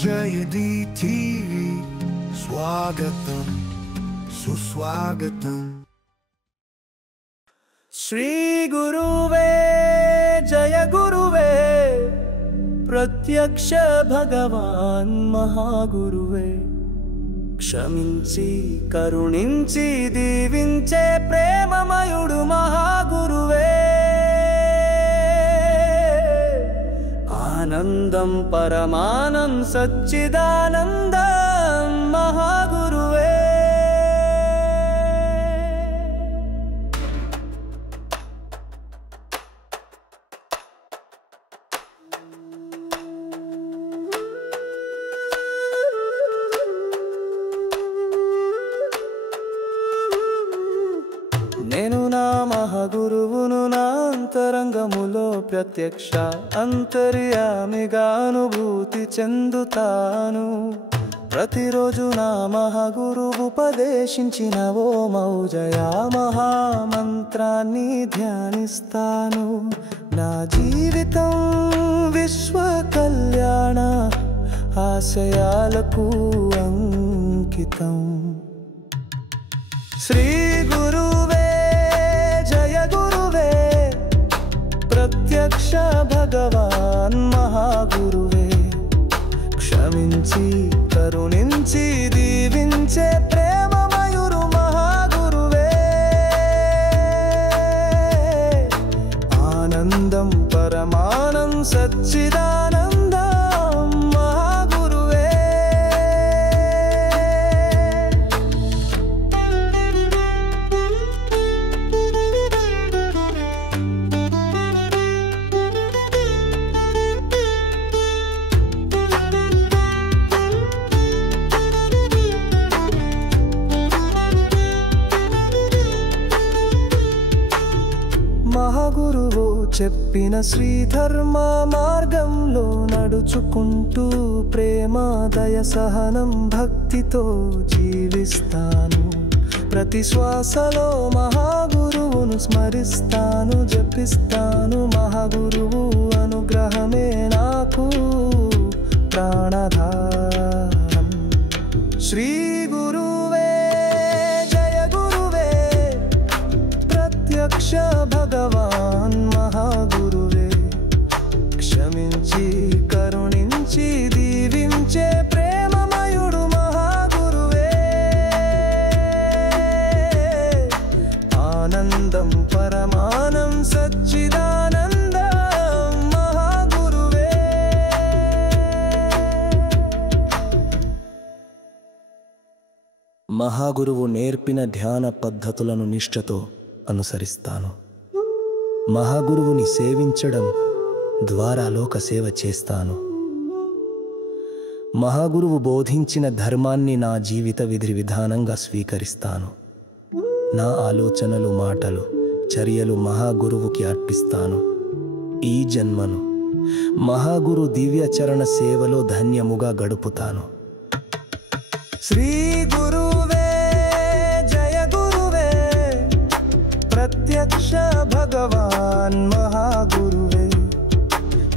జయది TV స్వాగతం సుస్వాగతం శ్రీ గురువే జయ గురువే ప్రత్యక్ష భగవాన్ మహాగురువే క్షమించి కరుణించి దీవించే ప్రేమమయుడు మహాగురువే ఆనందం పరమానం సచ్చిదానందం మహాగురువే నేను నా మహాగురువును నా అంతరంగములో ప్రత్యక్ష అంతర్యామిగా అనుభూతి చెందుతాను. ప్రతిరోజు నా మహాగురువు ఉపదేశించిన ఓ మౌజయా మహామంత్రాన్ని ధ్యానిస్తాను. నా జీవితం విశ్వ కళ్యాణ ఆశయాలకు అంకితం. శ్రీ గురువే జయ గురువే ప్రత్యక్ష భగవాన్ మహాగురువే క్షమించి కరుణించి దీవించే ప్రేమమయురు మహాగురువే ఆనందం పరమానం సచ్చిదానందం మహాగురువే మహాగురువు చెప్పిన శ్రీధర్మ మార్గంలో నడుచుకుంటూ ప్రేమ దయ సహనం భక్తితో జీవిస్తాను. ప్రతి శ్వాసలో మహాగురువును స్మరిస్తాను జపిస్తాను. మహాగురువు అనుగ్రహమే నాకు ప్రాణధారం. శ్రీ గురువే జయ గురువే ప్రత్యక్ష భగవాన్ మహాగురువే క్షమించి కరుణించి దీవించే ప్రేమమయుడు మహాగురువే ఆనందం పరమానం సచ్చిదానందం మహాగురువే. మహాగురువు నేర్పిన ధ్యాన పద్ధతులను నిష్ఠతో అనుసరిస్తాను. మహాగురువుని సేవించడం ద్వారా లోక సేవ చేస్తాను. మహాగురువు బోధించిన ధర్మాన్ని నా జీవిత విధి విధానంగా స్వీకరిస్తాను. నా ఆలోచనలు మాటలు చర్యలు మహాగురువుకి అర్పిస్తాను. ఈ జన్మను మహాగురు దివ్యచరణ సేవలో ధన్యముగా గడుపుతాను. శ్రీ గురువే జయ గురువే ప్రత్యక్ష భగవాన్ మహాగురువే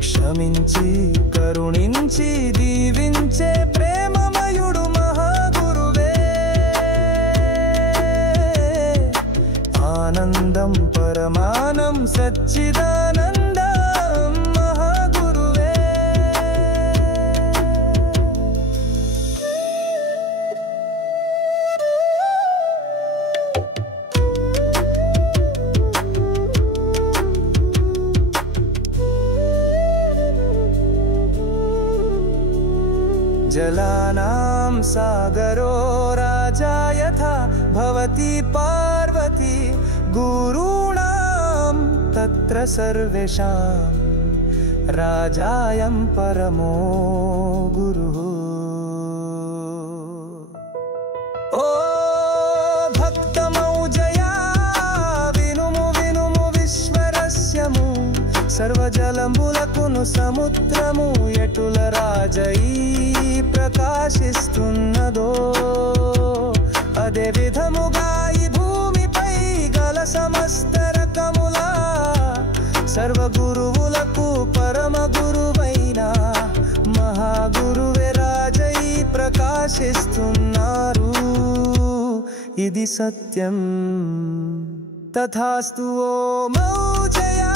క్షమించి కరుణించి దీవించే ప్రేమమయుడు మహాగురువే ఆనందం పరమానం సచ్చిదానందం మహాగురువే. जलानां सागरो राजा यथा भवति पार्वती गुरूणां तत्र सर्वेषां राजायं परमो गुरुः. ओ भक्तमौजया विनुमु विनुमु विश्वरस्यमु సర్వజలములకును సముద్రము ఎటుల రాజయి ప్రకాశిస్తున్నదో అదే విధముగా ఈ భూమిపై గల సమస్త రకముల సర్వగురువులకు పరమ గురువైన మహాగురువే రా ఆశిస్తున్నారు, ఇది సత్యం. తథాస్తు ఓం జయా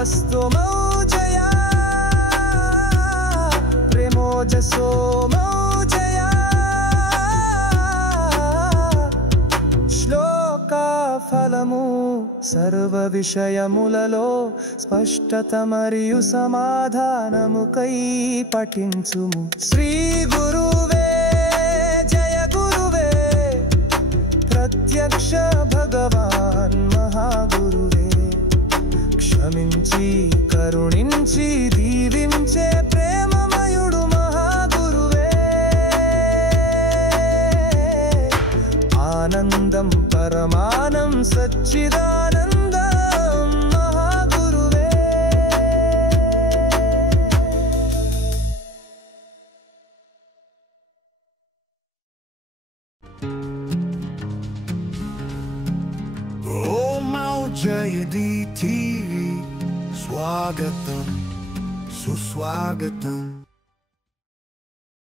అస్తు జయా ప్రేమోజసో జయా. శ్లోక ఫలము సర్వ విషయములలో స్పష్టత మరియు సమాధానముకై పఠించుము. శ్రీ గురువే జయ గురువే, ప్రత్యక్ష భగవాన్ మహాగురువే, క్షమించి కరుణించి దీవించే ప్రేమమయుడు మహాగురువే. ఆనందం పరమానం సచ్చిదానందం మహాగురువే. ఓం జయది టీవీ స్వాగతం సుస్వాగతం.